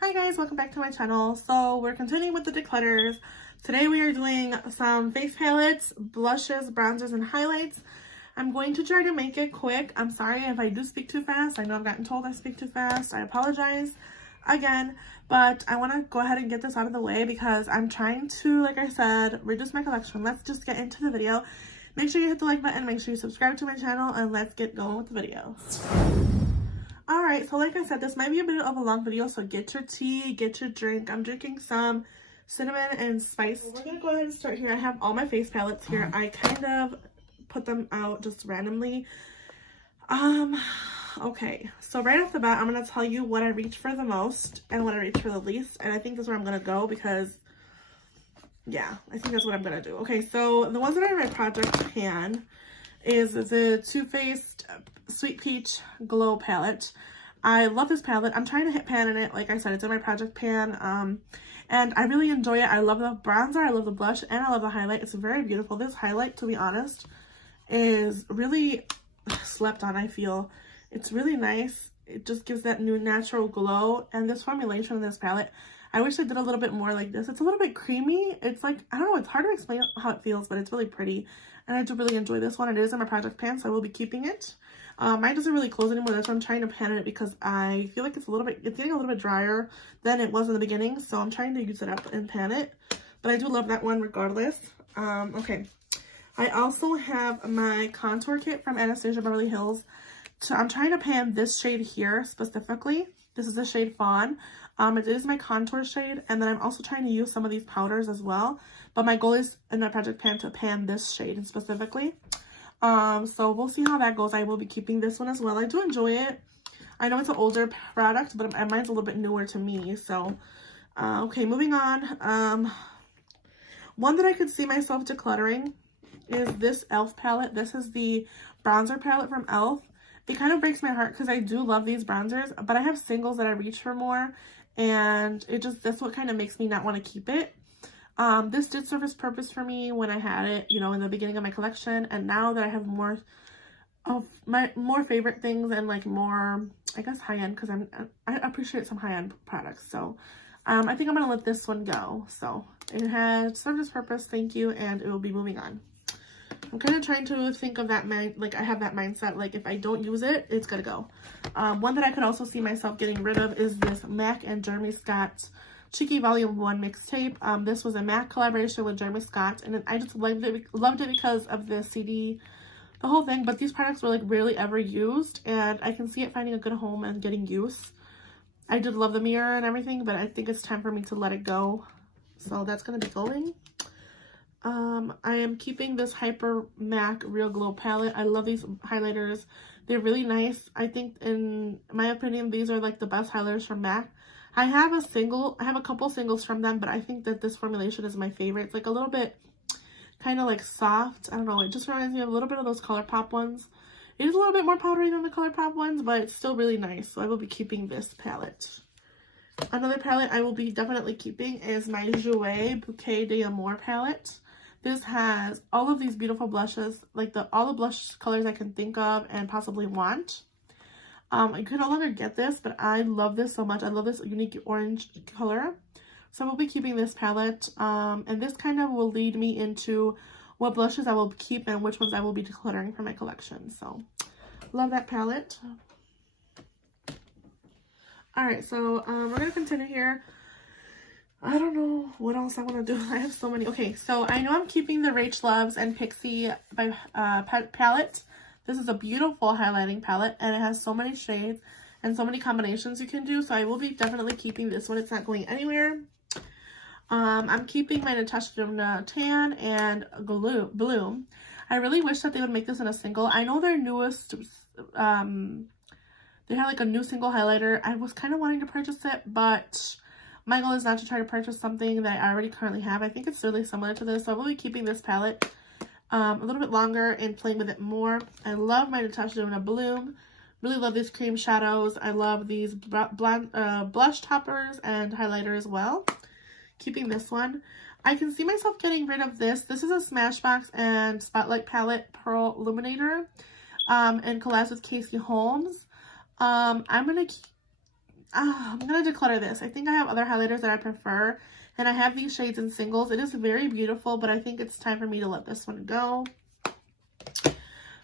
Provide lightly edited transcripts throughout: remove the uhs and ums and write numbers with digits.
Hi guys, welcome back to my channel. So we're continuing with the declutters. Today we are doing some face palettes, blushes, bronzers, and highlights. I'm going to try to make it quick. I'm sorry if I do speak too fast. I know I've gotten told I speak too fast. I apologize again, but I want to go ahead and get this out of the way because I'm trying to, like I said, reduce my collection. Let's just get into the video. Make sure you hit the like button, make sure you subscribe to my channel, and let's get going with the video. Alright, so like I said, this might be a bit of a long video, so get your tea, get your drink. I'm drinking some cinnamon and spice. We're going to go ahead and start here. I have all my face palettes here. I kind of put them out just randomly. Okay, so right off the bat, I'm going to tell you what I reach for the most and what I reach for the least. And I think that's where I'm going to go because, yeah, I think that's what I'm going to do. Okay, so the ones that are in my project pan is the Too Faced Sweet Peach Glow palette. I love this palette. I'm trying to hit pan in it. Like I said, it's in my project pan. And I really enjoy it. I love the bronzer, I love the blush, and I love the highlight. It's very beautiful. This highlight, to be honest, is really slept on, I feel. It's really nice. It just gives that new natural glow. And this formulation of this palette, I wish I did a little bit more like this. It's a little bit creamy. It's like, I don't know, it's hard to explain how it feels, but it's really pretty. And I do really enjoy this one. It is in my project pan, so I will be keeping it. Mine doesn't really close anymore. That's why I'm trying to pan it because I feel like it's getting a little bit drier than it was in the beginning. So I'm trying to use it up and pan it. But I do love that one regardless. Okay. I also have my contour kit from Anastasia Beverly Hills. So I'm trying to pan this shade here specifically. This is the shade Fawn. It is my contour shade, and then I'm also trying to use some of these powders as well. But my goal is in my project pan to pan this shade specifically. So we'll see how that goes. I will be keeping this one as well. I do enjoy it. I know it's an older product, but mine's a little bit newer to me. So, okay, moving on. One that I could see myself decluttering is this e.l.f. palette. This is the bronzer palette from e.l.f. It kind of breaks my heart because I do love these bronzers, but I have singles that I reach for more, and that's what kind of makes me not want to keep it. This did serve its purpose for me when I had it, you know, in the beginning of my collection, and now that I have more of my favorite things and like more, I guess, high-end, because I appreciate some high-end products. So I think I'm gonna let this one go. So it has served its purpose, thank you, and it will be moving on. I'm kind of trying to think of that like I have that mindset, like if I don't use it, it's gonna go. One that I could also see myself getting rid of is this MAC and Jeremy Scott Cheeky Volume 1 mixtape. This was a MAC collaboration with Jeremy Scott, and I just loved it because of the CD, the whole thing. But these products were like rarely ever used, and I can see it finding a good home and getting use. I did love the mirror and everything, but I think it's time for me to let it go. So that's gonna be going. I am keeping this Hyper MAC Real Glow palette. I love these highlighters. They're really nice. I think, in my opinion, these are like the best highlighters from MAC. I have a couple singles from them, but I think that this formulation is my favorite. It's like a little bit kind of like soft. I don't know. It just reminds me of a little bit of those ColourPop ones. It is a little bit more powdery than the ColourPop ones, but it's still really nice. So I will be keeping this palette. Another palette I will be definitely keeping is my Jouer Bouquet d'Amour palette. This has all of these beautiful blushes, like all the blush colors I can think of and possibly want. I could no longer get this, but I love this so much. I love this unique orange color. So I will be keeping this palette. And this kind of will lead me into what blushes I will keep and which ones I will be decluttering from my collection. So love that palette. Alright, so we're going to continue here. I don't know what else I want to do. I have so many. Okay, so I know I'm keeping the Rach Loves and Pixie by palette. This is a beautiful highlighting palette, and it has so many shades and so many combinations you can do. So I will be definitely keeping this one. It's not going anywhere. I'm keeping my Natasha Denona Tan and Bloom. I really wish that they would make this in a single. I know their newest, they had like a new single highlighter. I was kind of wanting to purchase it, but my goal is not to try to purchase something that I already currently have. I think it's really similar to this, so I will be keeping this palette a little bit longer and playing with it more. I love my Natasha Denona Bloom. Really love these cream shadows. I love these blush toppers and highlighter as well. Keeping this one. I can see myself getting rid of this. This is a Smashbox and Spotlight Palette Pearl Illuminator and collabs with Casey Holmes. I'm going to I'm going to declutter this. I think I have other highlighters that I prefer. And I have these shades in singles. It is very beautiful, but I think it's time for me to let this one go.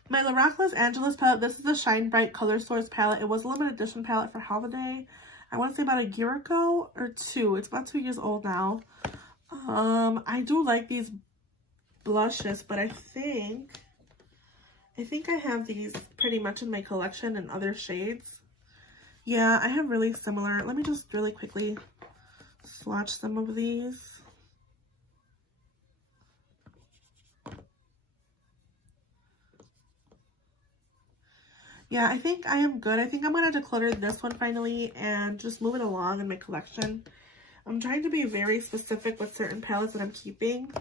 My Lorac Los Angeles palette. This is the Shine Bright Color Source palette. It was a limited edition palette for holiday. I want to say about a year ago or 2. It's about 2 years old now. I do like these blushes, but I think I have these pretty much in my collection in other shades. Yeah, I have really similar. Let me just really quickly swatch some of these. Yeah, I think I am good. I think I'm going to declutter this one finally and just move it along in my collection. I'm trying to be very specific with certain palettes that I'm keeping.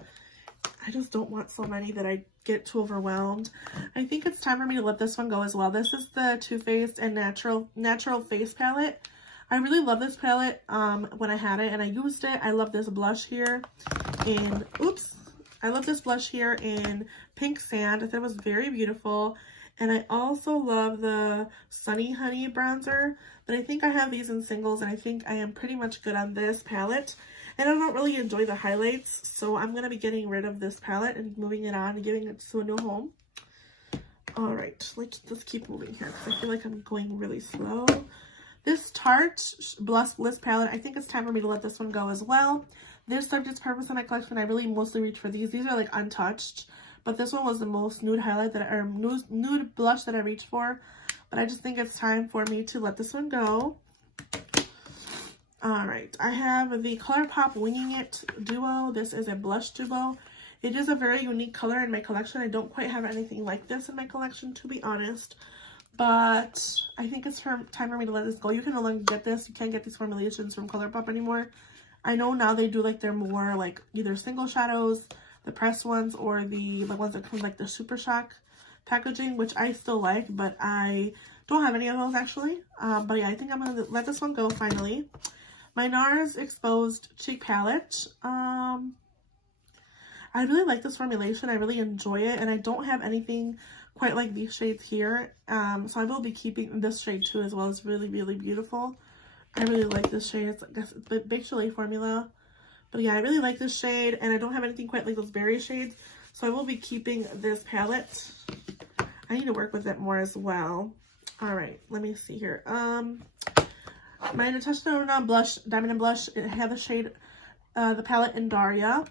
I just don't want so many that I get too overwhelmed. I think it's time for me to let this one go as well. This is the Too Faced and Natural Face palette. I really love this palette when I had it and I used it. I love this blush here in, I love this blush here in Pink Sand. I thought it was very beautiful. And I also love the Sunny Honey bronzer, but I think I have these in singles and I think I am pretty much good on this palette. And I don't really enjoy the highlights, so I'm going to be getting rid of this palette and moving it on and giving it to a new home. Alright, let's just keep moving here because I feel like I'm going really slow. This Tarte Bliss palette, I think it's time for me to let this one go as well. This served its purpose in my collection. I really mostly reach for these. These are like untouched. But this one was the most nude highlight that nude blush that I reached for. But I just think it's time for me to let this one go. Alright, I have the ColourPop Winging It Duo. This is a blush duo. It is a very unique color in my collection. I don't quite have anything like this in my collection, to be honest. But I think it's time for me to let this go. You can no longer get this. You can't get these formulations from ColourPop anymore. I know now they do like they're more like either single shadows, the pressed ones, or the ones that come like the Super Shock packaging, which I still like, but I don't have any of those actually. But yeah, I think I'm going to let this one go finally. My NARS Exposed Cheek Palette. I really like this formulation. I really enjoy it, and I don't have anything quite like these shades here. So I will be keeping this shade too as well. It's really, really beautiful. I really like this shade. It's, I guess, the Big Chalet formula. But yeah, I really like this shade, and I don't have anything quite like those berry shades, so I will be keeping this palette. I need to work with it more as well. All right, let me see here. My Natasha Denona blush, Diamond and Blush, it had the shade, the palette in Daria.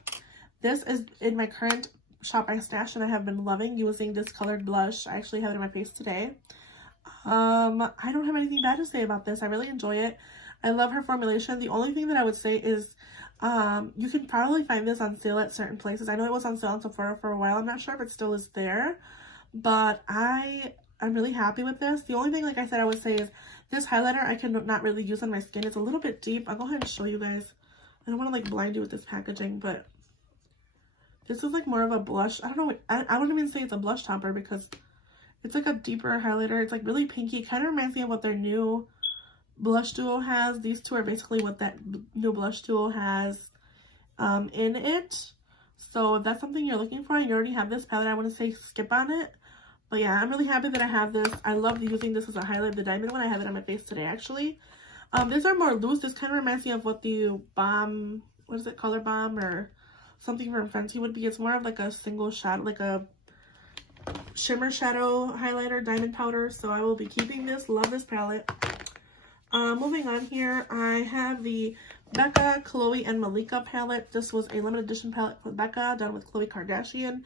This is in my current Shop by Stash, and I have been loving using this colored blush. I actually have it in my face today. I don't have anything bad to say about this. I really enjoy it. I love her formulation. The only thing that I would say is you can probably find this on sale at certain places. I know it was on sale on Sephora for a while. I'm not sure if it still is there, but I'm really happy with this. The only thing, like I said, I would say is this highlighter I can not really use on my skin. It's a little bit deep. I'll go ahead and show you guys. I don't want to like blind you with this packaging, but this is like more of a blush. I don't know. I wouldn't even say it's a blush topper because it's like a deeper highlighter. It's like really pinky. It kind of reminds me of what their new blush duo has. These two are basically what that new blush duo has in it. So if that's something you're looking for and you already have this palette, I want to say skip on it. But yeah, I'm really happy that I have this. I love using this as a highlight. The diamond one, I have it on my face today actually. These are more loose. This kind of reminds me of what the Balm, what is it, Color Balm or something from Fenty would be. It's more of like a single shot, like a shimmer shadow highlighter, diamond powder. So I will be keeping this. Love this palette. Moving on here, I have the Becca, Chloe, and Malika palette. This was a limited edition palette with Becca, done with Khloe Kardashian.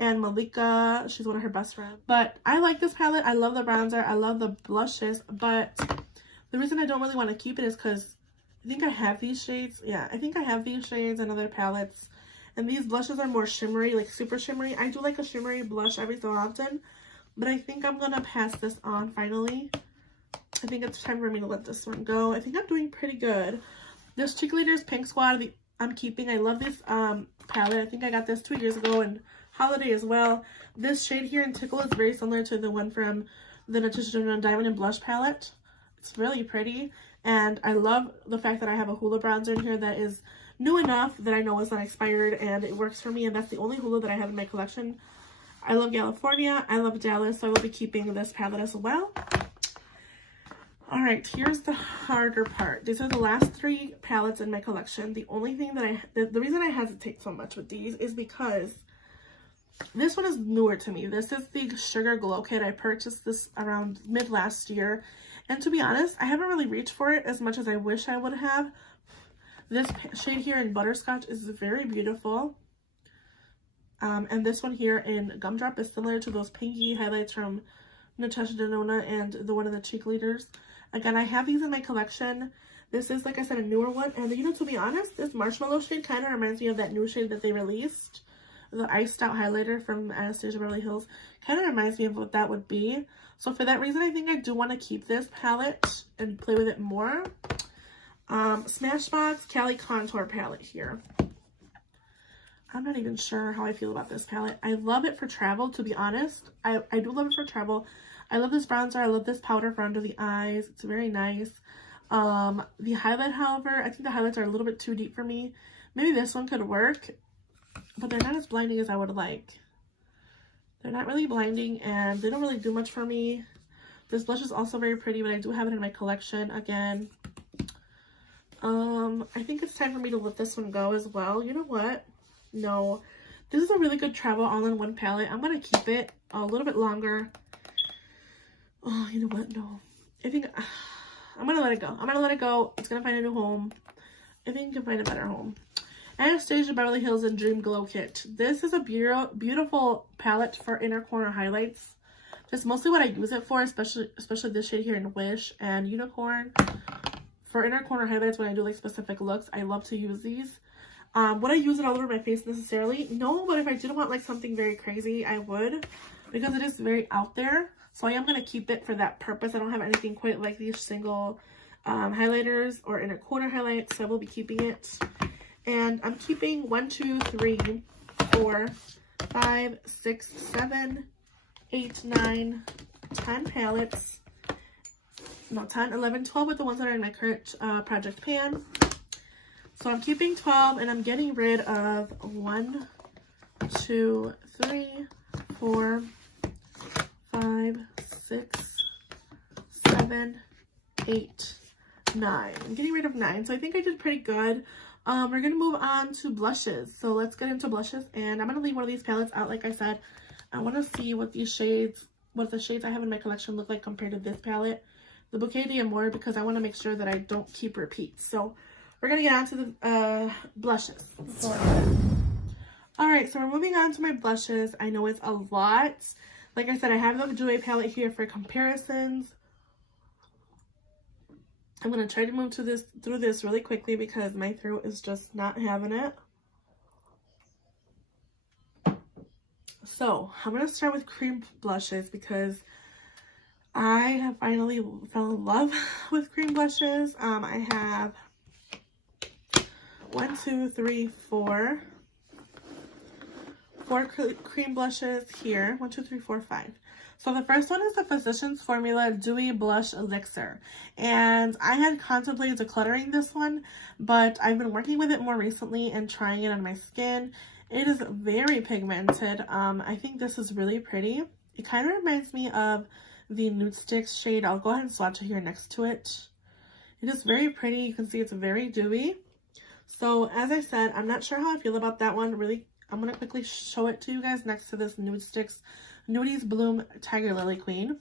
And Malika, she's one of her best friends. But I like this palette. I love the bronzer. I love the blushes. But the reason I don't really want to keep it is because I think I have these shades. Yeah, I think I have these shades and other palettes. And these blushes are more shimmery, like super shimmery. I do like a shimmery blush every so often. But I think I'm going to pass this on finally. I think it's time for me to let this one go. I think I'm doing pretty good. This Cheek Leaders Pink Squad, I'm keeping. I love this palette. I think I got this 2 years ago and holiday as well. This shade here in Tickle is very similar to the one from the Natasha Denona Diamond and Blush palette. It's really pretty. And I love the fact that I have a Hoola bronzer in here that is new enough that I know it's not expired and it works for me. And that's the only Hoola that I have in my collection. I love California. I love Dallas. So I will be keeping this palette as well. All right, here's the harder part. These are the last 3 palettes in my collection. The only thing that the reason I hesitate so much with these is because this one is newer to me. This is the Sugar Glow Kit. I purchased this around mid last year. And to be honest, I haven't really reached for it as much as I wish I would have. This shade here in Butterscotch is very beautiful. And this one here in Gumdrop is similar to those pinky highlights from Natasha Denona and the one of the cheek leaders. Again, I have these in my collection. This is, like I said, a newer one. And, you know, to be honest, this marshmallow shade kind of reminds me of that new shade that they released. The Iced Out Highlighter from Anastasia Beverly Hills. Kind of reminds me of what that would be. So for that reason, I think I do want to keep this palette and play with it more. Smashbox Cali Contour palette here. I'm not even sure how I feel about this palette. I love it for travel, to be honest. I do love it for travel. I love this bronzer. I love this powder for under the eyes. It's very nice. The highlight, however, I think the highlights are a little bit too deep for me. Maybe this one could work, but they're not as blinding as I would like. They're not really blinding, and they don't really do much for me. This blush is also very pretty, but I do have it in my collection again. I think it's time for me to let this one go as well. You know what? No. This is a really good travel all-in-one palette. I'm going to keep it a little bit longer. Oh, you know what? No. I think I'm going to let it go. I'm going to let it go. It's going to find a new home. I think it can find a better home. Anastasia Beverly Hills and Dream Glow Kit. This is a beautiful palette for inner corner highlights. That's mostly what I use it for, especially this shade here in Wish and Unicorn. For inner corner highlights, when I do like specific looks, I love to use these. Would I use it all over my face necessarily? No, but if I did want like something very crazy, I would, because it is very out there. So I am going to keep it for that purpose. I don't have anything quite like these single highlighters or inner corner highlights, so I will be keeping it. And I'm keeping 1, 2, 3, 4, 5, 6, 7, 8, 9, 10 palettes. No, 10, 11, 12 with the ones that are in my current project pan. So I'm keeping 12, and I'm getting rid of 1, 2, 3, 4, 5, 6, 7, 8, 9. I'm getting rid of 9, so I think I did pretty good. We're going to move on to blushes. So let's get into blushes, and I'm going to leave one of these palettes out. Like I said, I want to see what the shades I have in my collection look like compared to this palette, the Bouquet d'Amour, because I want to make sure that I don't keep repeats. So we're going to get on to the blushes. Alright, so we're moving on to my blushes. I know it's a lot. Like I said, I have the Jouer palette here for comparisons. I'm going to try to move through this really quickly because my throat is just not having it. So I'm going to start with cream blushes because I have finally fell in love with cream blushes. I have 1, 2, 3, 4 cream blushes here. 1, 2, 3, 4, 5. So the first one is the Physicians Formula Dewy Blush Elixir. And I had contemplated decluttering this one, but I've been working with it more recently and trying it on my skin. It is very pigmented. I think this is really pretty. It kind of reminds me of the Nude Sticks shade. I'll go ahead and swatch it here next to it. It is very pretty. You can see it's very dewy. So as I said, I'm not sure how I feel about that one. Really, I'm going to quickly show it to you guys next to this Nude Sticks Nudies Bloom Tiger Lily Queen.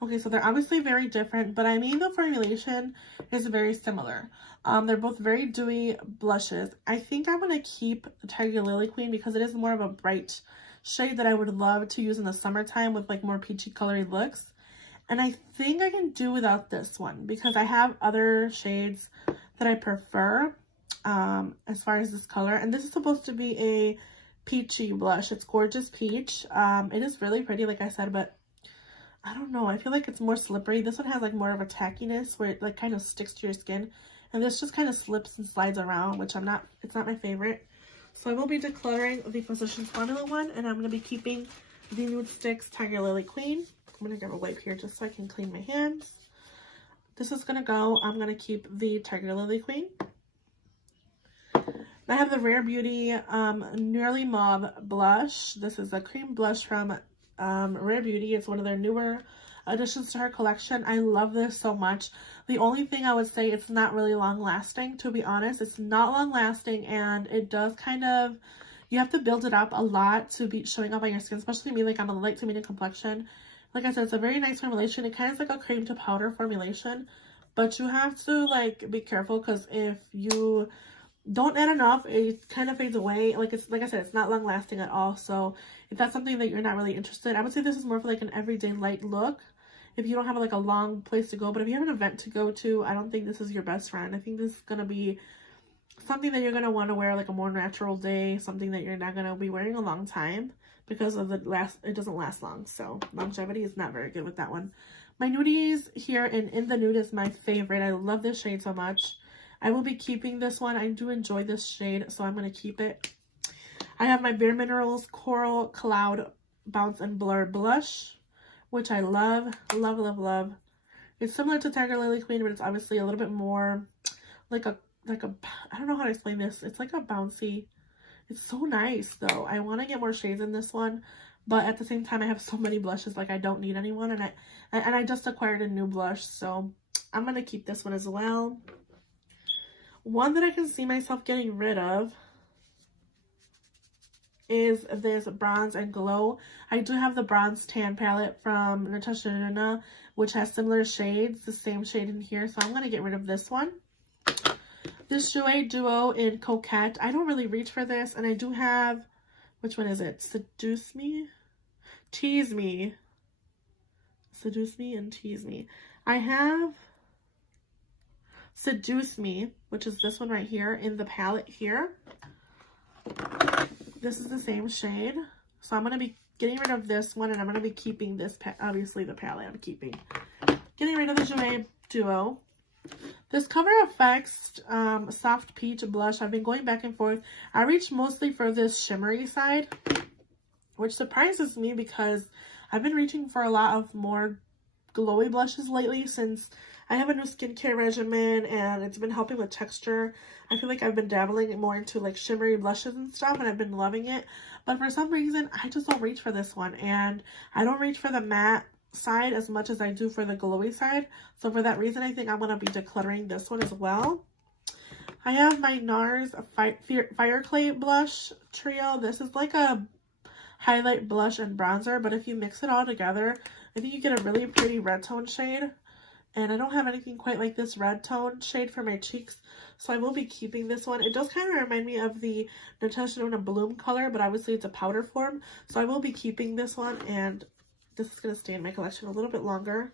Okay, so they're obviously very different, but I mean the formulation is very similar. They're both very dewy blushes. I think I'm going to keep the Tiger Lily Queen because it is more of a bright shade that I would love to use in the summertime with like more peachy colored looks. And I think I can do without this one because I have other shades that I prefer as far as this color. And this is supposed to be a peachy blush. It's gorgeous peach. It is really pretty, like I said, but I don't know. I feel like it's more slippery. This one has like more of a tackiness where it like kind of sticks to your skin. And this just kind of slips and slides around, which it's not my favorite. So I will be decluttering the Physicians Formula one, and I'm going to be keeping the Nude Sticks Tiger Lily Queen. I'm going to grab a wipe here just so I can clean my hands. This is going to go. I'm going to keep the Tiger Lily Queen. I have the Rare Beauty Nearly Mauve blush. This is a cream blush from Rare Beauty. It's one of their newer additions to her collection. I love this so much. The only thing I would say, it's not really long lasting, to be honest. It's not long lasting, and it does kind of, you have to build it up a lot to be showing up on your skin, especially me, like I'm a light to medium complexion. Like I said, it's a very nice formulation. It kind of is like a cream to powder formulation, but you have to like be careful, because if you don't add enough, it kind of fades away. Like it's, like I said, it's not long lasting at all. So if that's something that you're not really interested, I would say this is more for like an everyday light look. If you don't have like a long place to go, but if you have an event to go to, I don't think this is your best friend. I think this is gonna be something that you're gonna want to wear like a more natural day, something that you're not gonna be wearing a long time, because of it doesn't last long. So longevity is not very good with that one. My nudies here, and In the Nude is my favorite. I love this shade so much. I will be keeping this one. I do enjoy this shade, so I'm going to keep it. I have my Bare Minerals Coral Cloud Bounce and Blur Blush, which I love, love, love, love. It's similar to Tiger Lily Queen, but it's obviously a little bit more like a, I don't know how to explain this. It's like a bouncy. It's so nice, though. I want to get more shades in this one, but at the same time, I have so many blushes, like I don't need anyone, and I just acquired a new blush, so I'm going to keep this one as well. One that I can see myself getting rid of is this Bronze and Glow. I do have the Bronze Tan palette from Natasha Denona, which has similar shades, the same shade in here, so I'm going to get rid of this one. This Jouer Duo in Coquette. I don't really reach for this, and I do have, which one is it? Seduce Me? Tease Me. Seduce Me and Tease Me. I have Seduce Me, which is this one right here in the palette here. This is the same shade. So I'm going to be getting rid of this one, and I'm going to be keeping this, obviously the palette I'm keeping. Getting rid of the Jouer Duo. This Cover FX Soft Peach Blush, I've been going back and forth. I reached mostly for this shimmery side, which surprises me because I've been reaching for a lot of more glowy blushes lately, since I have a new skincare regimen and it's been helping with texture. I feel like I've been dabbling more into like shimmery blushes and stuff, and I've been loving it. But for some reason, I just don't reach for this one, and I don't reach for the matte side as much as I do for the glowy side. So for that reason, I think I'm going to be decluttering this one as well. I have my NARS Fire Clay Blush Trio. This is like a highlight, blush, and bronzer, but if you mix it all together, I think you get a really pretty red tone shade. And I don't have anything quite like this red tone shade for my cheeks, so I will be keeping this one. It does kind of remind me of the Natasha Denona Bloom color, but obviously it's a powder form, so I will be keeping this one, and this is going to stay in my collection a little bit longer.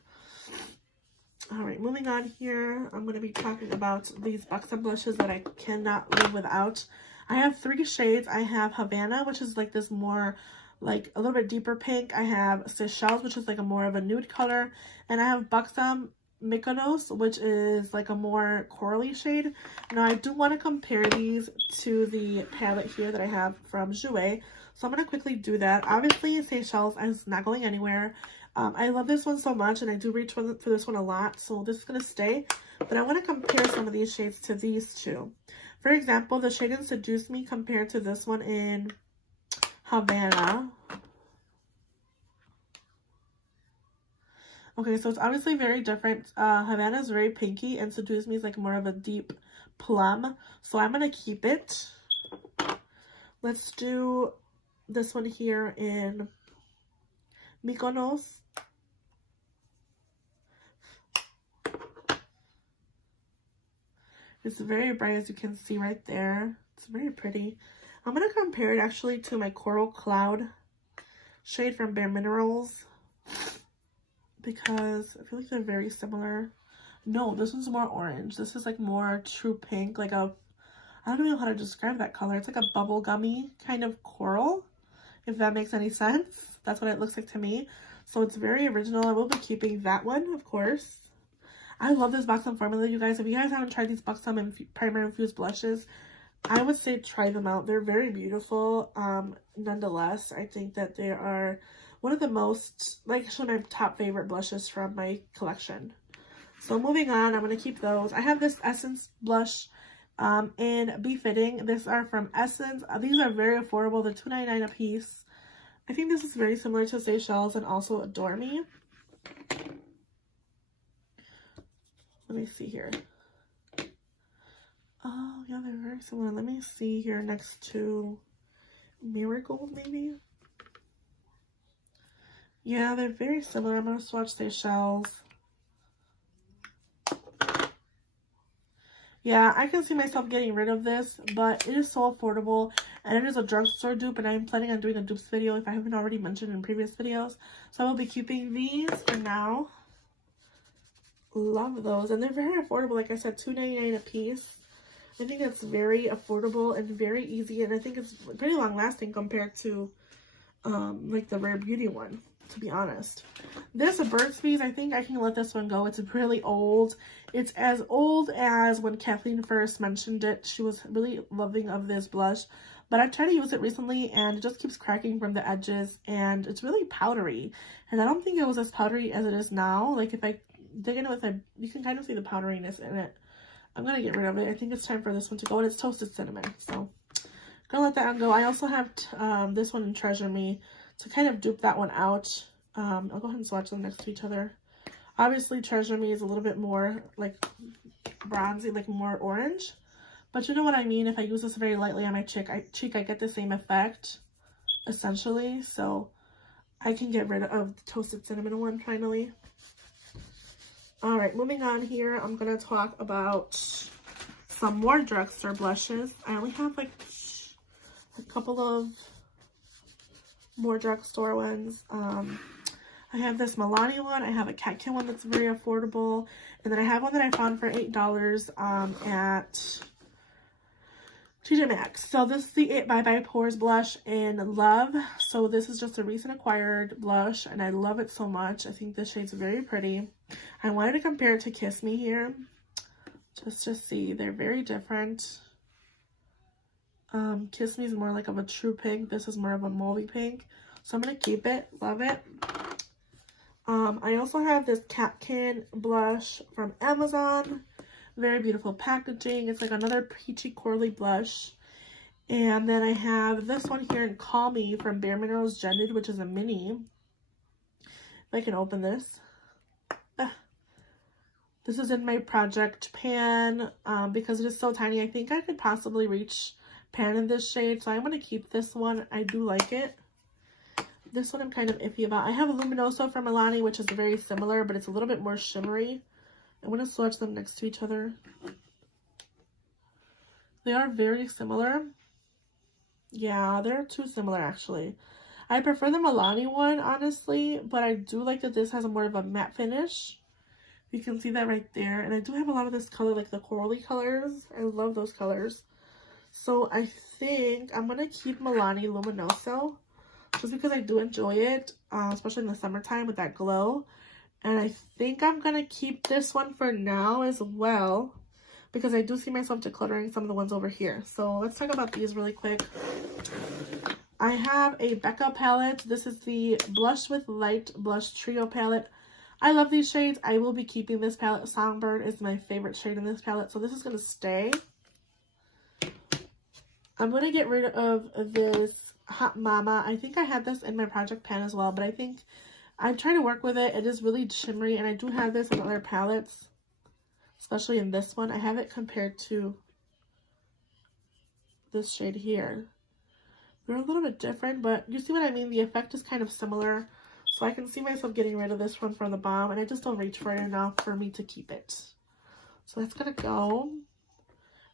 Alright, moving on here, I'm going to be talking about these Buxom blushes that I cannot live without. I have 3 shades. I have Havana, which is like this more, like a little bit deeper pink. I have Seychelles, which is like a more of a nude color. And I have Buxom Mykonos, which is like a more corally shade. Now, I do want to compare these to the palette here that I have from Jouer. So I'm going to quickly do that. Obviously, Seychelles is not going anywhere. I love this one so much, and I do reach for this one a lot, so this is going to stay. But I want to compare some of these shades to these two. For example, the shade in Seduce Me compared to this one in Havana. Okay, so it's obviously very different. Havana is very pinky, and Seduce Me is like more of a deep plum. So I'm going to keep it. Let's do this one here in Mykonos. It's very bright, as you can see right there. It's very pretty. I'm going to compare it actually to my Coral Cloud shade from Bare Minerals, because I feel like they're very similar. No, this one's more orange. This is like more true pink, like a, I don't even know how to describe that color. It's like a bubblegummy kind of coral, if that makes any sense. That's what it looks like to me. So it's very original. I will be keeping that one, of course. I love this Buxom formula, you guys. If you guys haven't tried these Buxom Primer Infused Blushes, I would say try them out. They're very beautiful. Nonetheless, I think that they are one of the most, like, actually my top favorite blushes from my collection. So moving on, I'm going to keep those. I have this Essence blush in Befitting. These are from Essence. These are very affordable. They're $2.99 a piece. I think this is very similar to Seychelles and also Adore Me. Let me see here. Oh, yeah, they're very similar. Let me see here next to Marigold, maybe? Yeah, they're very similar. I'm going to swatch Seychelles. Yeah, I can see myself getting rid of this, but it is so affordable, and it is a drugstore dupe, and I'm planning on doing a dupes video if I haven't already mentioned in previous videos. So I will be keeping these for now. Love those, and they're very affordable. Like I said, $2.99 a piece. I think it's very affordable and very easy, and I think it's pretty long lasting compared to like the Rare Beauty one, to be honest. This Burt's Bees, I think I can let this one go. It's really old. It's as old as when Kathleen first mentioned it. She was really loving of this blush, but I tried to use it recently and it just keeps cracking from the edges, and it's really powdery, and I don't think it was as powdery as it is now. Like if I dig in with it, you can kind of see the powderiness in it. I'm gonna get rid of it. I think it's time for this one to go, and it's Toasted Cinnamon, so gonna let that one go. I also have this one in Treasure Me to kind of dupe that one out. I'll go ahead and swatch them next to each other. Obviously, Treasure Me is a little bit more like bronzy, like more orange, but you know what I mean. If I use this very lightly on my cheek, I get the same effect, essentially. So I can get rid of the Toasted Cinnamon one finally. All right, moving on here, I'm going to talk about some more drugstore blushes. I only have like a couple of more drugstore ones. I have this Milani one. I have a Kat Kid one that's very affordable. And then I have one that I found for $8 at TJ Maxx. So this is the 8 by Pores blush in Love. So this is just a recent acquired blush, and I love it so much. I think this shade's very pretty. I wanted to compare it to Kiss Me here, just to see. They're very different. Kiss Me is more like of a true pink. This is more of a mauvey pink. So I'm going to keep it. Love it. I also have this Kat Kid blush from Amazon. Very beautiful packaging. It's like another peachy corally blush. And then I have this one here in Call Me from Bare Minerals Gen Nude, which is a mini. If I can open this. This is in my project pan because it is so tiny. I think I could possibly reach pan in this shade, so I'm going to keep this one. I do like it. This one I'm kind of iffy about. I have a Luminoso from Milani, which is very similar, but it's a little bit more shimmery. I'm going to swatch them next to each other. They are very similar. Yeah, they're too similar, actually. I prefer the Milani one, honestly, but I do like that this has a more of a matte finish. You can see that right there. And I do have a lot of this color, like the corally colors. I love those colors. So I think I'm going to keep Milani Luminoso just because I do enjoy it, especially in the summertime with that glow. And I think I'm going to keep this one for now as well, because I do see myself decluttering some of the ones over here. So let's talk about these really quick. I have a Becca palette. This is the Blush with Light Blush Trio palette. I love these shades. I will be keeping this palette. Songbird is my favorite shade in this palette, so this is going to stay. I'm going to get rid of this Hot Mama. I think I had this in my project pan as well, but I think I'm trying to work with it. It is really shimmery, and I do have this in other palettes, especially in this one. I have it compared to this shade here. They're a little bit different, but you see what I mean? The effect is kind of similar. So I can see myself getting rid of this one from the bottom, and I just don't reach for it enough for me to keep it. So that's going to go.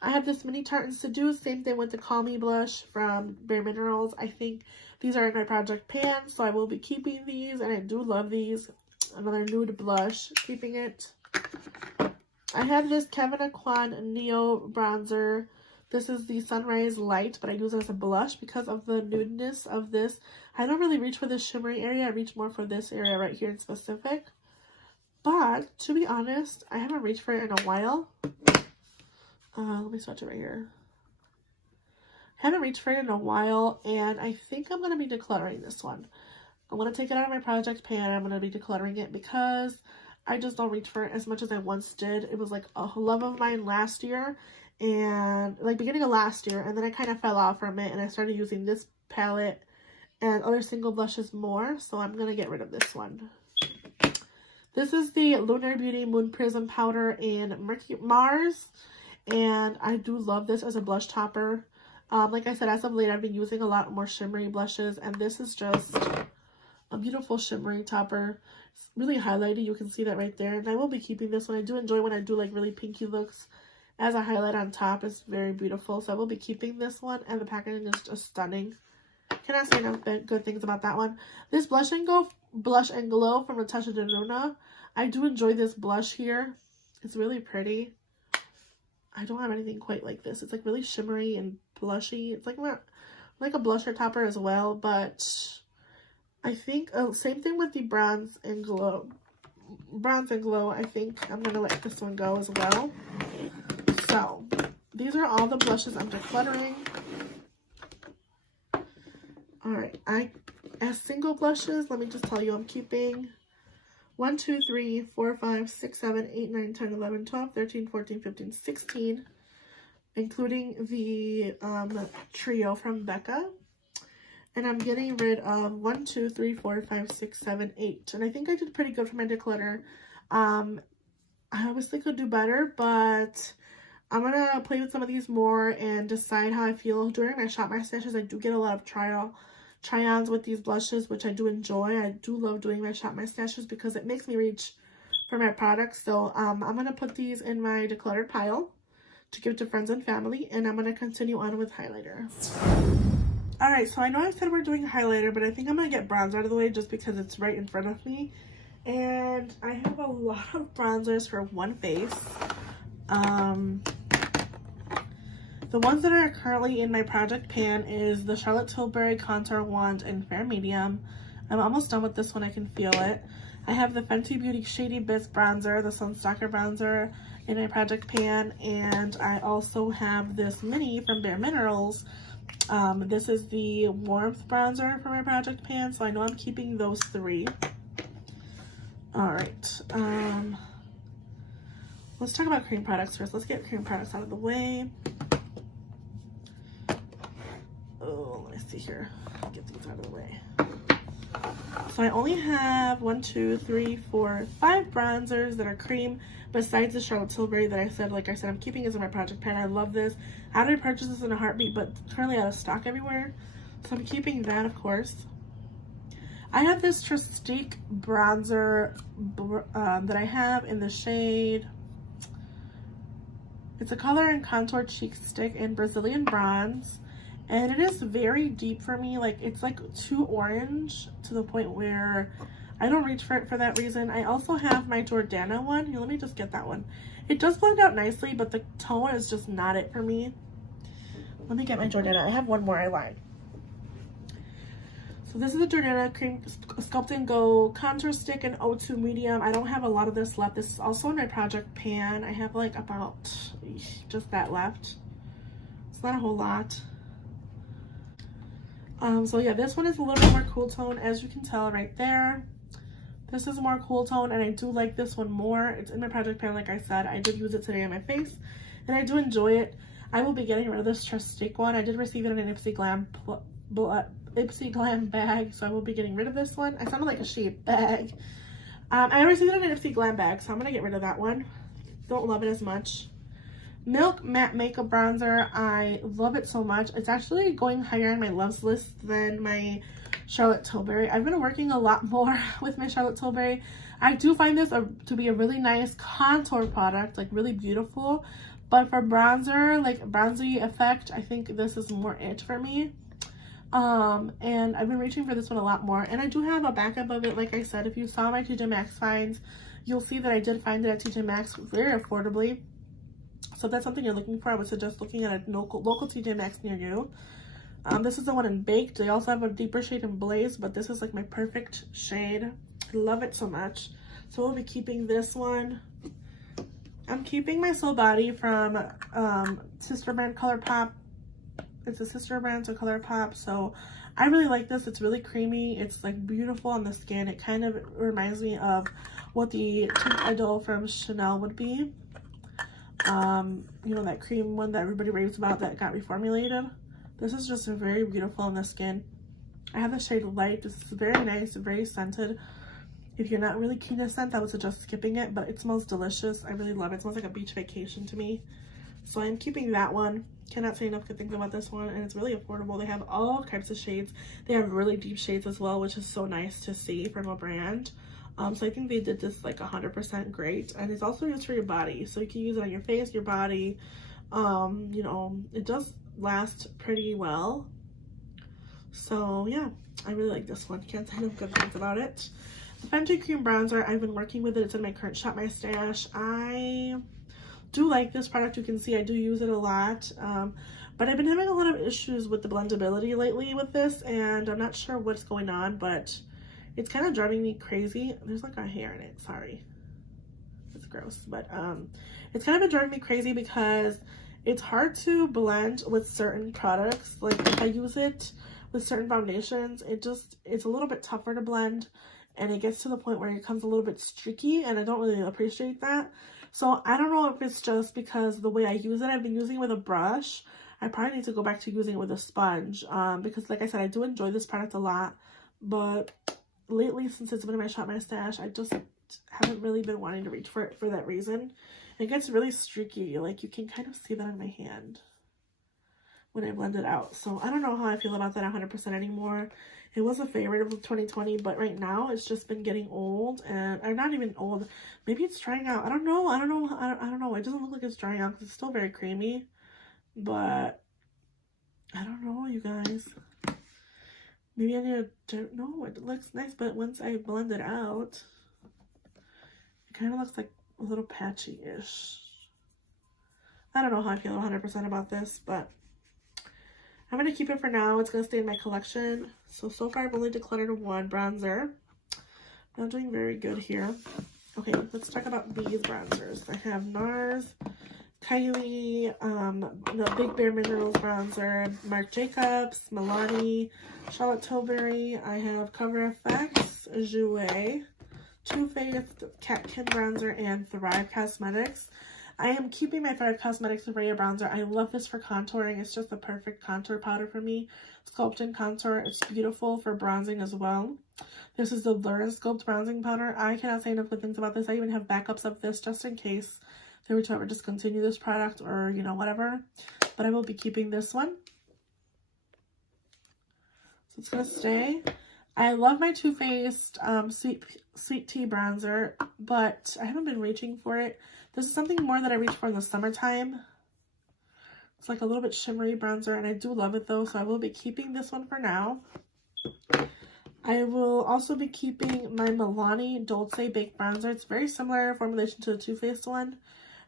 I have this Mini Tarte and Seduce. Same thing with the Call Me blush from Bare Minerals. I think these are in my project pan, so I will be keeping these, and I do love these. Another nude blush, keeping it. I have this Kevyn Aucoin Neo Bronzer. This is the Sunrise Light, but I use it as a blush because of the nudeness of this. I don't really reach for this shimmery area. I reach more for this area right here in specific. But, to be honest, I haven't reached for it in a while. Let me swatch it right here. I haven't reached for it in a while, and I think I'm going to be decluttering this one. I'm going to take it out of my project pan. I'm going to be decluttering it because I just don't reach for it as much as I once did. It was like a love of mine last year, and like beginning of last year, and then I kind of fell off from it, and I started using this palette and other single blushes more, so I'm going to get rid of this one. This is the Lunar Beauty Moon Prism Powder in Mars. And I do love this as a blush topper. Like I said, as of late, I've been using a lot more shimmery blushes. And this is just a beautiful shimmery topper. It's really highlighted. You can see that right there. And I will be keeping this one. I do enjoy when I do like really pinky looks as a highlight on top. It's very beautiful. So I will be keeping this one. And the packaging is just stunning. Cannot say enough good things about that one. This Blush and Glow from Natasha Denona. I do enjoy this blush here. It's really pretty. I don't have anything quite like this. It's like really shimmery and blushy. It's like a blusher topper as well, but I think same thing with the Bronze and Glow. I think I'm gonna let this one go as well. So these are all the blushes I'm decluttering. All right, as single blushes, let me just tell you, I'm keeping 1, 2, 3, 4, 5, 6, 7, 8, 9, 10, 11, 12, 13, 14, 15, 16, including the trio from Becca. And I'm getting rid of 1, 2, 3, 4, 5, 6, 7, 8. And I think I did pretty good for my declutter. I obviously could do better, but I'm going to play with some of these more and decide how I feel. During my Shop My Stashes, I do get a lot of try-ons with these blushes, which I do enjoy. I do love doing my Shop My Stashes because it makes me reach for my products. So I'm going to put these in my decluttered pile to give to friends and family, and I'm going to continue on with highlighter. Alright, so I know I said we're doing highlighter, but I think I'm going to get bronzer out of the way just because it's right in front of me. And I have a lot of bronzers for one face. The ones that are currently in my project pan is the Charlotte Tilbury Contour Wand in Fair Medium. I'm almost done with this one, I can feel it. I have the Fenty Beauty Shady Bits Bronzer, the Sunstalker Bronzer in my project pan. And I also have this mini from Bare Minerals. This is the Warmth Bronzer for my project pan, so I know I'm keeping those three. Alright, let's talk about cream products first. Let's get cream products out of the way. Oh, let me see here. Get these out of the way. So I only have 1, 2, 3, 4, 5 bronzers that are cream, besides the Charlotte Tilbury that I said, like I said, I'm keeping this in my project pan. I love this. I would purchase this in a heartbeat, but currently out of stock everywhere. So I'm keeping that, of course. I have this Tristique bronzer that I have in the shade. It's a color and contour cheek stick in Brazilian Bronze. And it is very deep for me. Like, it's like too orange to the point where I don't reach for it for that reason. I also have my Jordana one. Here, let me just get that one. It does blend out nicely, but the tone is just not it for me. Let me get my Jordana. I have one more, I lied. So this is the Jordana Cream Sculpt and Go Contour Stick in 02 Medium. I don't have a lot of this left. This is also in my project pan. I have like about just that left. It's not a whole lot. So yeah, this one is a little bit more cool tone, as you can tell right there. This is a more cool tone, and I do like this one more. It's in my project pan, like I said. I did use it today on my face, and I do enjoy it. I will be getting rid of this Tristique one. I did receive it in an Ipsy Glam bag, so I will be getting rid of this one. I sounded like a sheep. Bag. I received it in an Ipsy Glam bag, so I'm going to get rid of that one. Don't love it as much. Milk Matte Makeup Bronzer. I love it so much. It's actually going higher on my loves list than my Charlotte Tilbury. I've been working a lot more with my Charlotte Tilbury. I do find this to be a really nice contour product, like really beautiful. But for bronzer, like bronzy effect, I think this is more it for me. And I've been reaching for this one a lot more. And I do have a backup of it. Like I said, if you saw my TJ Maxx finds, you'll see that I did find it at TJ Maxx very affordably. So if that's something you're looking for, I would suggest looking at a local TJ Maxx near you. This is the one in Baked. They also have a deeper shade in Blaze, but this is like my perfect shade. I love it so much. So we'll be keeping this one. I'm keeping my Soul Body from Sister Brand ColourPop. It's a sister brand to ColourPop, so I really like this. It's really creamy. It's like beautiful on the skin. It kind of reminds me of what the Teint Idole from Chanel would be. You know, that cream one that everybody raves about that got reformulated. This is just very beautiful on the skin. I have the shade Light. This is very nice, very scented. If you're not really keen to scent, I would suggest skipping it, but it smells delicious. I really love it. It smells like a beach vacation to me. So I'm keeping that one. Cannot say enough good things about this one, and it's really affordable. They have all types of shades. They have really deep shades as well, which is so nice to see from a brand. So I think they did this like 100% great, and it's also used for your body. So you can use it on your face, your body. You know, it does last pretty well. So yeah, I really like this one. Can't say enough good things about it. The Fenty Cream Bronzer, I've been working with it. It's in my current Shop My Stash. I do like this product. You can see I do use it a lot. But I've been having a lot of issues with the blendability lately with this, and I'm not sure what's going on, but it's kind of driving me crazy. There's like a hair in it, sorry. It's gross, but it's kind of been driving me crazy because it's hard to blend with certain products. Like if I use it with certain foundations, it's a little bit tougher to blend, and it gets to the point where it becomes a little bit streaky, and I don't really appreciate that. So I don't know if it's just because the way I use it. I've been using it with a brush. I probably need to go back to using it with a sponge, because like I said, I do enjoy this product a lot, but lately, since it's been in my Shop My Stash, I just haven't really been wanting to reach for it for that reason. It gets really streaky. Like you can kind of see that on my hand when I blend it out. So I don't know how I feel about that 100% anymore. It was a favorite of 2020, but right now it's just been getting old, and I'm not even old. Maybe it's drying out. I don't know. I don't know. It doesn't look like it's drying out because it's still very creamy, but I don't know, you guys. Maybe I need to, no, it looks nice, but once I blend it out, it kind of looks like a little patchy-ish. I don't know how I feel 100% about this, but I'm going to keep it for now. It's going to stay in my collection. So far I've only decluttered one bronzer. I'm doing very good here. Okay, let's talk about these bronzers. I have NARS, Kylie, the Big Bare Minerals bronzer, Marc Jacobs, Milani, Charlotte Tilbury. I have Cover FX, Jouer, Too Faced, Catkin bronzer, and Thrive Cosmetics. I am keeping my Thrive Cosmetics Raya bronzer. I love this for contouring. It's just the perfect contour powder for me. Sculpt and contour. It's beautiful for bronzing as well. This is the Lurin Sculpt bronzing powder. I cannot say enough good things about this. I even have backups of this just in case they were to ever discontinue this product or, you know, whatever. But I will be keeping this one. So it's going to stay. I love my Too Faced Sweet Tea bronzer, but I haven't been reaching for it. This is something more that I reach for in the summertime. It's like a little bit shimmery bronzer, and I do love it though, so I will be keeping this one for now. I will also be keeping my Milani Dolce Baked Bronzer. It's very similar formulation to the Too Faced one.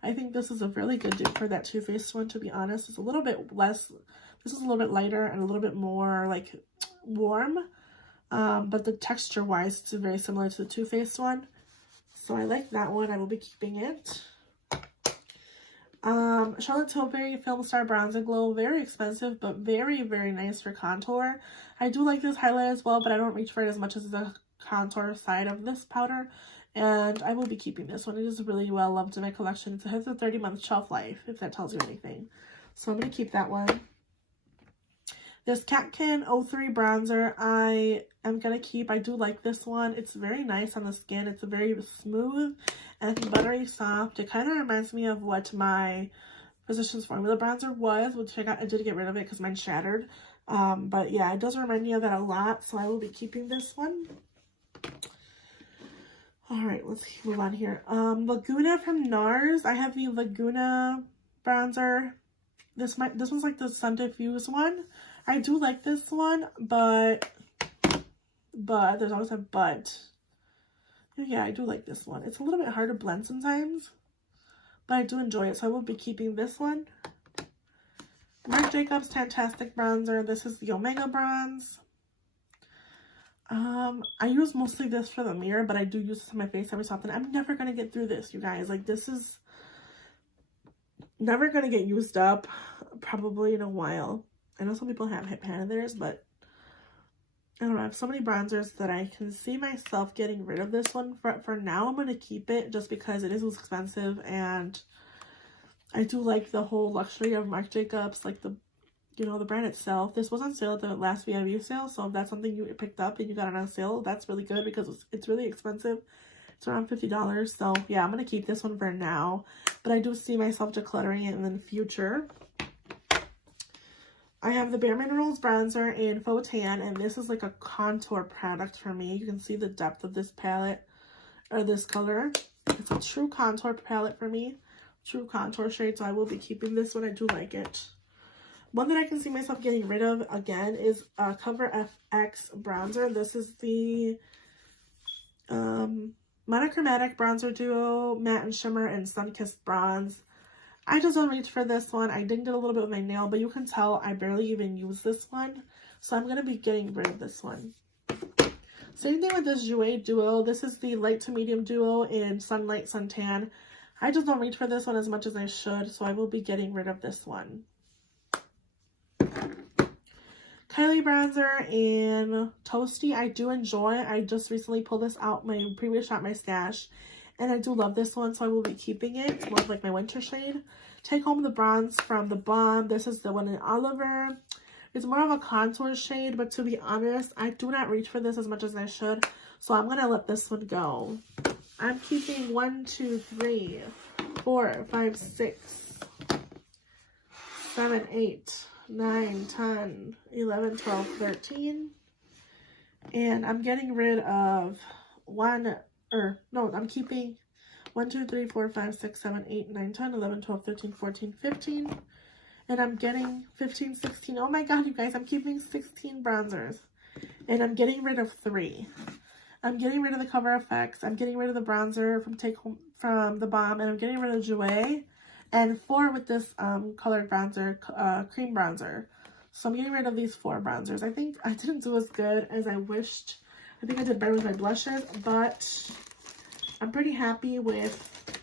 I think this is a really good dupe for that Too Faced one, to be honest. It's a little bit less, this is a little bit lighter and a little bit more like warm. But the texture wise, it's very similar to the Too Faced one. So I like that one. I will be keeping it. Charlotte Tilbury Film Star Bronze and Glow. Very expensive, but very, very nice for contour. I do like this highlight as well, but I don't reach for it as much as the contour side of this powder. And I will be keeping this one. It is really well loved in my collection. It has a 30-month shelf life, if that tells you anything. So I'm going to keep that one. This Catkin 03 bronzer, I am going to keep. I do like this one. It's very nice on the skin. It's very smooth and I think buttery soft. It kind of reminds me of what my Physicians Formula bronzer was, which I did get rid of it because mine shattered. But yeah, it does remind me of that a lot. So I will be keeping this one. All right, let's move on here. Laguna from NARS. I have the Laguna bronzer. This one's like the Sun Diffuse one. I do like this one, but there's always a but. Yeah, I do like this one. It's a little bit hard to blend sometimes, but I do enjoy it, so I will be keeping this one. Marc Jacobs Fantastic Bronzer. This is the Omega Bronze. I use mostly this for the mirror, but I do use this on my face every so often. I'm never going to get through this, you guys. Like, this is never going to get used up probably in a while. I know some people have hip hand in theirs, but I don't know. I have so many bronzers that I can see myself getting rid of this one. For now, I'm going to keep it just because it is expensive, and I do like the whole luxury of Marc Jacobs, like the you know, the brand itself. This was on sale at the last VIV sale, so if that's something you picked up and you got it on sale, that's really good because it's really expensive. It's around $50, so yeah, I'm going to keep this one for now, but I do see myself decluttering it in the future. I have the Bare Minerals bronzer in Faux Tan, and this is like a contour product for me. You can see the depth of this palette, or this color. It's a true contour palette for me, true contour shade, so I will be keeping this one. I do like it. One that I can see myself getting rid of again is Cover FX bronzer. This is the monochromatic bronzer duo, matte and shimmer, and sun-kissed bronze. I just don't reach for this one. I dinged it a little bit with my nail, but you can tell I barely even use this one. So I'm going to be getting rid of this one. Same thing with this Jouer duo. This is the light to medium duo in Sunlight Suntan. I just don't reach for this one as much as I should, so I will be getting rid of this one. Kylie bronzer in Toasty. I do enjoy. I just recently pulled this out my previous shop, my stash. And I do love this one, so I will be keeping it. It's more of like my winter shade. Take Home the Bronze from The Balm. This is the one in Oliver. It's more of a contour shade, but to be honest, I do not reach for this as much as I should. So I'm going to let this one go. I'm keeping 1, 2, 3, 4, 5, 6, 7, 8, 9, 10, 11, 12, 13. And I'm getting rid of I'm keeping 1, 2, 3, 4, 5, 6, 7, 8, 9, 10, 11, 12, 13, 14, 15. And I'm getting 15, 16. Oh my god, you guys, I'm keeping 16 bronzers. And I'm getting rid of 3. I'm getting rid of the Cover FX. I'm getting rid of the bronzer from The Balm. And I'm getting rid of Jouer. And 4 with this colored bronzer, cream bronzer. So I'm getting rid of these 4 bronzers. I think I didn't do as good as I wished. I think I did better with my blushes, but I'm pretty happy with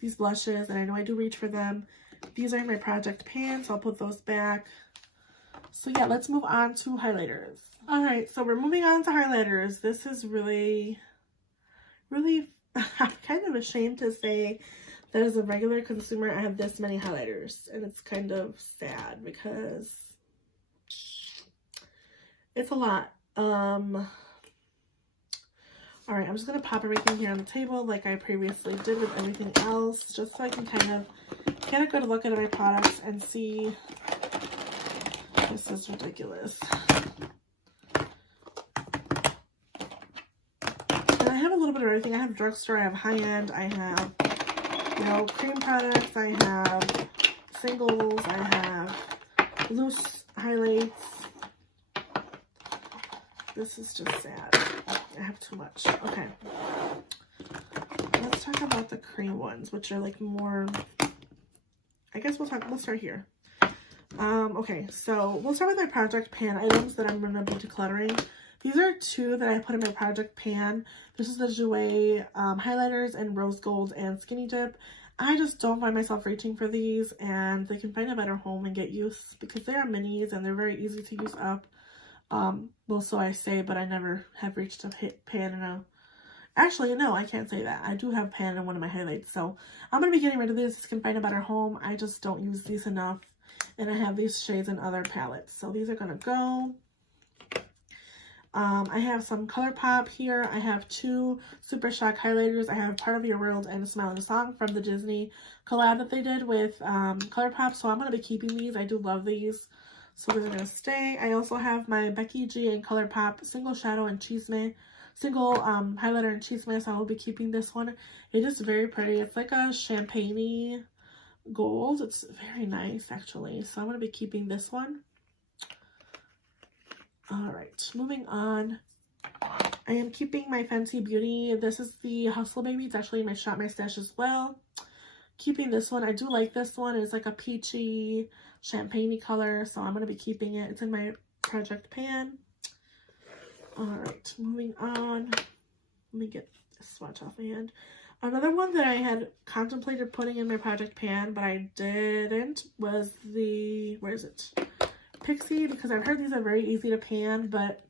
these blushes, and I know I do reach for them. These are in my project pan, so I'll put those back. So yeah, let's move on to highlighters. All right, so we're moving on to highlighters. This is really, really, I'm kind of ashamed to say that as a regular consumer, I have this many highlighters, and it's kind of sad because it's a lot. All right, I'm just going to pop everything here on the table like I previously did with everything else, just so I can kind of get a good look at my products and see. This is ridiculous. And I have a little bit of everything. I have drugstore, I have high-end, I have, you know, cream products, I have singles, I have loose highlights. This is just sad. I have too much. Okay. Let's talk about the cream ones, which are like more, I guess we'll start here. Okay, so we'll start with my project pan items that I'm going to be decluttering. These are 2 that I put in my project pan. This is the Jouer highlighters in Rose Gold and Skinny Dip. I just don't find myself reaching for these, and they can find a better home and get use because they are minis and they're very easy to use up. Well, so I say, but I never have reached a pan in a, actually, no, I can't say that. I do have pan in one of my highlights, so I'm going to be getting rid of these. This can find a better home. I just don't use these enough, and I have these shades in other palettes, so these are going to go. I have some ColourPop here. I have 2 Super Shock highlighters. I have Part of Your World and Smiling Song from the Disney collab that they did with ColourPop, so I'm going to be keeping these. I do love these. So these are going to stay. I also have my Becky G and ColourPop Single Shadow and Chisme. Single highlighter and Chisme, so I will be keeping this one. It is very pretty. It's like a champagne-y gold. It's very nice, actually. So I'm going to be keeping this one. Alright, moving on. I am keeping my Fenty Beauty. This is the Hustle Baby. It's actually in my shop, my stash as well. Keeping this one. I do like this one. It's like a peachy, champagne-y color, so I'm going to be keeping it. It's in my project pan. Alright, moving on. Let me get this swatch off my hand. Another one that I had contemplated putting in my project pan, but I didn't, was the, where is it? Pixie, because I've heard these are very easy to pan, but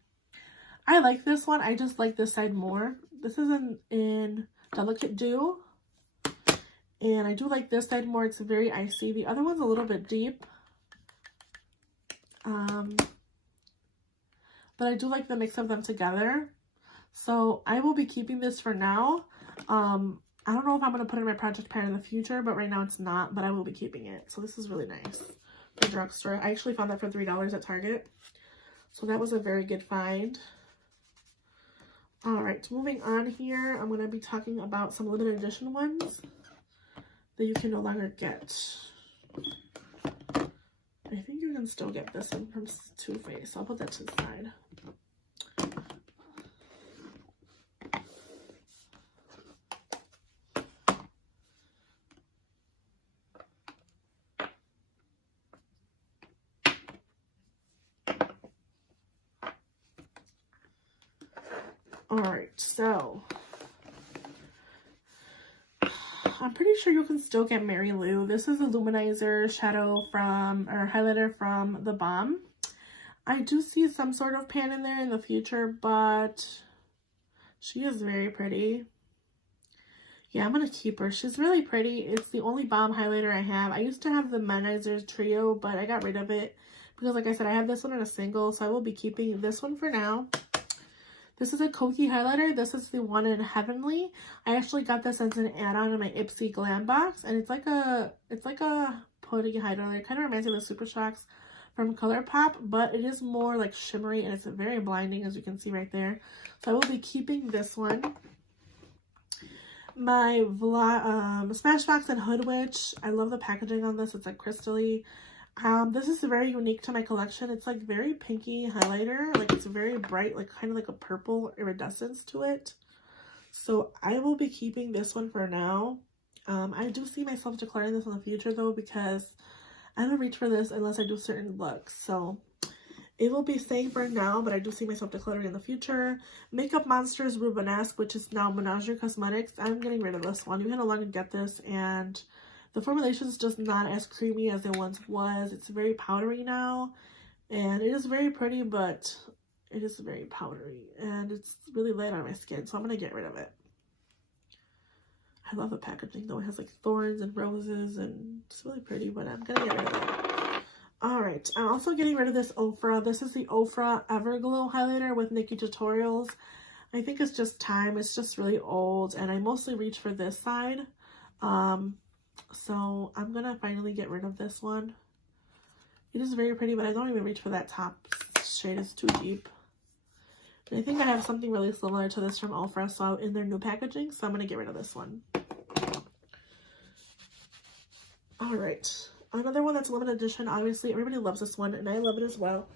I like this one. I just like this side more. This is in Delicate Dew. And I do like this side more. It's very icy. The other one's a little bit deep. But I do like the mix of them together. So I will be keeping this for now. I don't know if I'm going to put it in my project pan in the future, but right now it's not, but I will be keeping it. So this is really nice for drugstore. I actually found that for $3 at Target. So that was a very good find. All right, moving on here, I'm going to be talking about some limited edition ones that you can no longer get. I think you can still get this one from Too Faced. I'll put that to the side. Alright, so I'm pretty sure you can still get Mary Lou. This is a luminizer shadow from, or highlighter from The Balm. I do see some sort of pan in there in the future, but she is very pretty. Yeah, I'm going to keep her. She's really pretty. It's the only Balm highlighter I have. I used to have the Manizer Trio, but I got rid of it because, like I said, I have this one in a single, so I will be keeping this one for now. This is a Kokie highlighter. This is the one in Heavenly. I actually got this as an add-on in my Ipsy Glam box, and it's like a putty highlighter. It kind of reminds me of the Super Shocks from ColourPop, but it is more like shimmery, and it's very blinding, as you can see right there. So I will be keeping this one. My Smashbox and Hood Witch. I love the packaging on this. It's like crystally. This is very unique to my collection. It's like very pinky highlighter. Like it's very bright, like kind of like a purple iridescence to it. So I will be keeping this one for now. I do see myself declaring this in the future though, because I don't reach for this unless I do certain looks. So it will be staying for now, but I do see myself decluttering in the future. Makeup Monsters Rubenesque, which is now Menagerie Cosmetics. I'm getting rid of this one. You can no longer get this, and the formulation is just not as creamy as it once was. It's very powdery now, and it is very pretty, but it is very powdery, and it's really light on my skin, so I'm going to get rid of it. I love the packaging, though. It has like thorns and roses, and it's really pretty, but I'm going to get rid of it. Alright, I'm also getting rid of this Ofra. This is the Ofra Everglow highlighter with Nikki Tutorials. I think it's just time. It's just really old, and I mostly reach for this side. So I'm going to finally get rid of this one. It is very pretty, but I don't even reach for that top shade. It's too deep. And I think I have something really similar to this from Ofra, so in their new packaging, so I'm going to get rid of this one. Alright. Another one that's limited edition, obviously, everybody loves this one, and I love it as well.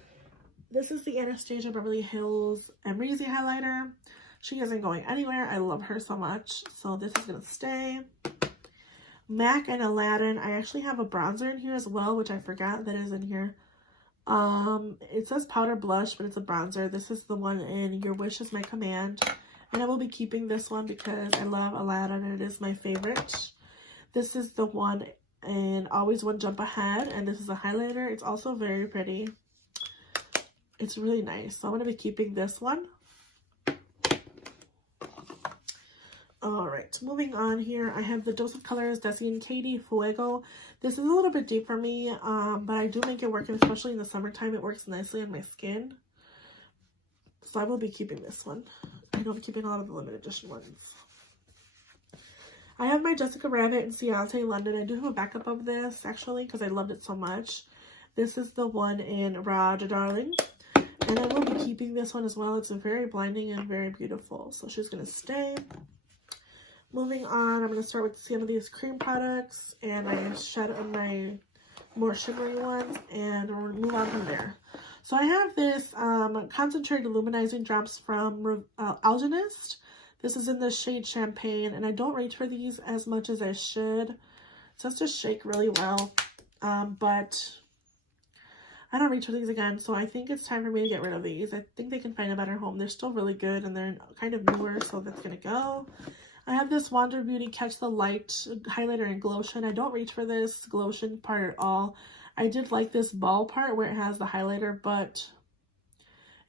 This is the Anastasia Beverly Hills Amrezy highlighter. She isn't going anywhere. I love her so much, so this is going to stay. MAC and Aladdin. I actually have a bronzer in here as well, which I forgot that is in here. It says powder blush, but it's a bronzer. This is the one in Your Wish Is My Command, and I will be keeping this one because I love Aladdin, and it is my favorite. This is the one and Always One Jump Ahead, and this is a highlighter. It's also very pretty. It's really nice, so I'm going to be keeping this one. Alright, moving on here, I have the Dose of Colors Desi and Katie Fuego. This is a little bit deep for me, but I do make it work, and especially in the summertime, it works nicely on my skin. So I will be keeping this one. I know I'm keeping a lot of the limited edition ones. I have my Jessica Rabbit and Ciate London. I do have a backup of this, actually, because I loved it so much. This is the one in Roger Darling. And I will be keeping this one as well. It's very blinding and very beautiful. So she's going to stay. Moving on, I'm going to start with some of these cream products. And I shed on my more shimmery ones. And we'll move on from there. So I have this concentrated luminizing drops from Algenist. This is in the shade Champagne, and I don't reach for these as much as I should. It says to shake really well, but I don't reach for these again, so I think it's time for me to get rid of these. I think they can find a better home. They're still really good, and they're kind of newer, so that's going to go. I have this Wander Beauty Catch the Light highlighter in Glotion. I don't reach for this Glotion part at all. I did like this ball part where it has the highlighter, but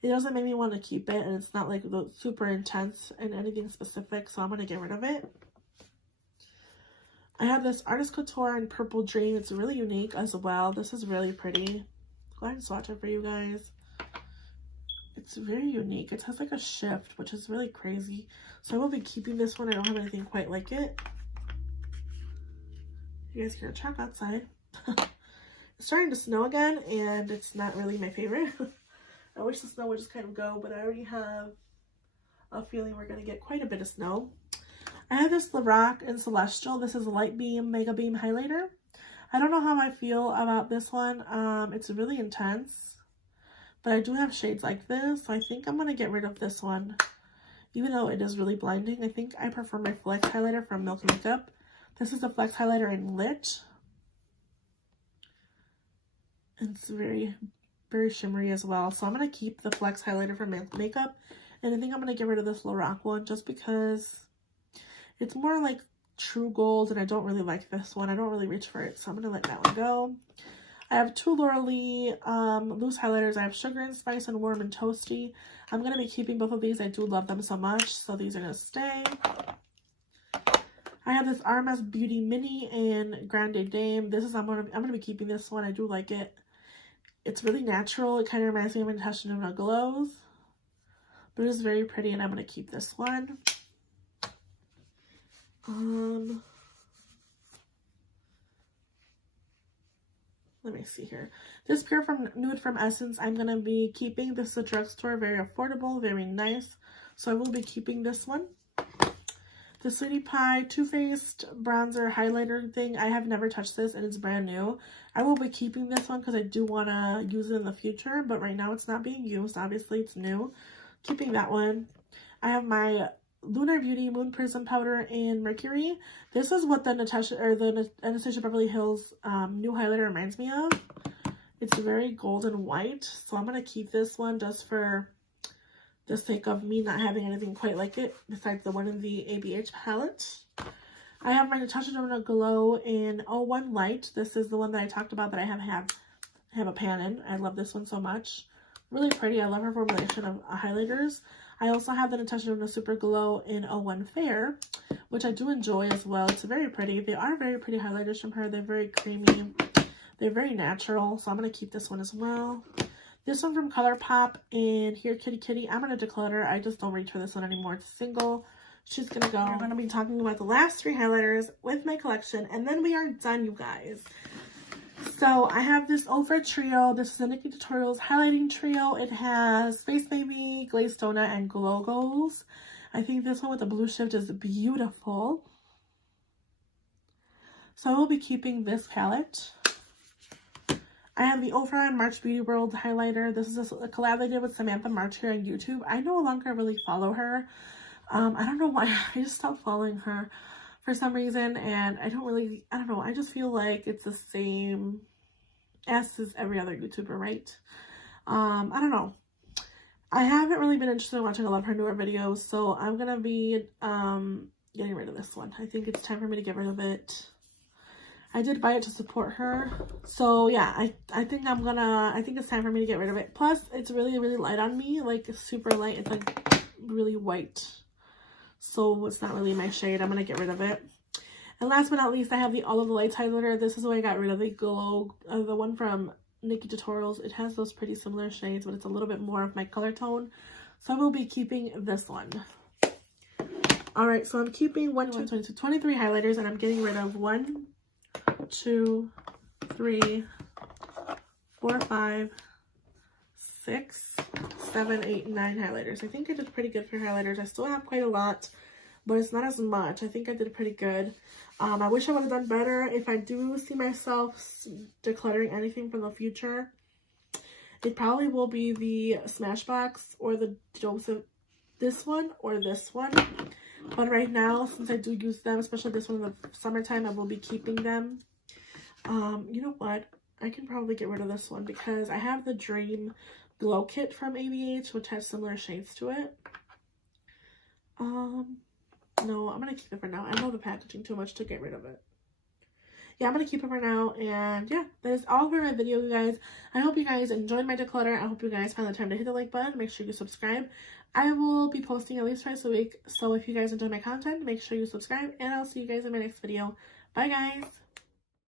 it doesn't make me want to keep it, and it's not like super intense and anything specific, so I'm going to get rid of it. I have this Artist Couture in Purple Dream. It's really unique as well. This is really pretty. Go ahead and swatch it for you guys. It's very unique. It has like a shift, which is really crazy. So I will be keeping this one. I don't have anything quite like it. You guys can check outside. It's starting to snow again, and it's not really my favorite. I wish the snow would just kind of go, but I already have a feeling we're going to get quite a bit of snow. I have this Lorac in Celestial. This is a Light Beam Mega Beam Highlighter. I don't know how I feel about this one. It's really intense, but I do have shades like this, so I think I'm going to get rid of this one. Even though it is really blinding, I think I prefer my Flex Highlighter from Milk Makeup. This is the Flex Highlighter in Lit. It's very, very shimmery as well. So I'm going to keep the Flex Highlighter from Milk Makeup. And I think I'm going to get rid of this Lorac one just because it's more like true gold, and I don't really like this one. I don't really reach for it, so I'm going to let that one go. I have two Laura Lee loose highlighters. I have Sugar and Spice and Warm and Toasty. I'm going to be keeping both of these. I do love them so much, so these are going to stay. I have this RMS Beauty Mini and Grande Dame. This is I'm gonna be keeping this one. I do like it. It's really natural. It kind of reminds me of Natasha Denona Glows, but it's very pretty, and I'm gonna keep this one. Let me see here. This Pure Nude from Essence, I'm gonna be keeping. This is a drugstore, very affordable, very nice. So I will be keeping this one. The Sweetie Pie Too Faced bronzer highlighter thing, I have never touched this, and it's brand new. I will be keeping this one because I do want to use it in the future, but right now it's not being used. Obviously, it's new. Keeping that one. I have my Lunar Beauty Moon Prism Powder in Mercury. This is what the Anastasia Beverly Hills new highlighter reminds me of. It's very gold and white, so I'm going to keep this one just for the sake of me not having anything quite like it besides the one in the ABH palette. I have my Natasha Denona Glow in 01 Light. This is the one that I talked about that I have a pan in. I love this one so much. Really pretty. I love her formulation of highlighters. I also have the Natasha Denona Super Glow in 01 Fair, which I do enjoy as well. It's very pretty. They are very pretty highlighters from her. They're very creamy. They're very natural, so I'm going to keep this one as well. This one from ColourPop in Here Kitty Kitty. I'm going to declutter. I just don't reach for this one anymore. It's single. She's going to go. We're going to be talking about the last three highlighters with my collection, and then we are done, you guys. So I have this Ofra Trio. This is a Nikki Tutorials highlighting trio. It has Space Baby, Glazed Donut, and Glow Goals. I think this one with the blue shift is beautiful. So I will be keeping this palette. I have the Ofra and March Beauty World highlighter. This is a collab I did with Samantha March here on YouTube. I no longer really follow her. I don't know why. I just stopped following her for some reason, and I don't know. I just feel like it's the same as every other YouTuber, right? I don't know. I haven't really been interested in watching a lot of her newer videos, so I'm gonna be getting rid of this one. I think it's time for me to get rid of it. I did buy it to support her, so yeah, I think it's time for me to get rid of it. Plus, it's really, really light on me, like super light. It's like really white, so it's not really my shade. I'm gonna get rid of it. And last but not least, I have the All of the Lights highlighter. This is why I got rid of the Glow, the one from Nikki Tutorials. It has those pretty similar shades, but it's a little bit more of my color tone, so I will be keeping this one. All right, so I'm keeping 23 highlighters, and I'm getting rid of 1, 2, 3, 4, 5, 6, 7, 8, 9 highlighters. I think I did pretty good for highlighters. I still have quite a lot, but it's not as much. I think I did pretty good. I wish I would have done better. If I do see myself decluttering anything from the future, it probably will be the Smashbox or the Joseph, this one or this one. But right now, since I do use them, especially this one in the summertime, I will be keeping them. You know what? I can probably get rid of this one because I have the Dream Glow Kit from ABH, which has similar shades to it. No, I'm going to keep it for now. I love the packaging too much to get rid of it. Yeah, I'm going to keep it for now. And yeah, that is all for my video, you guys. I hope you guys enjoyed my declutter. I hope you guys find the time to hit the like button. Make sure you subscribe. I will be posting at least twice a week. So if you guys enjoy my content, make sure you subscribe. And I'll see you guys in my next video. Bye, guys.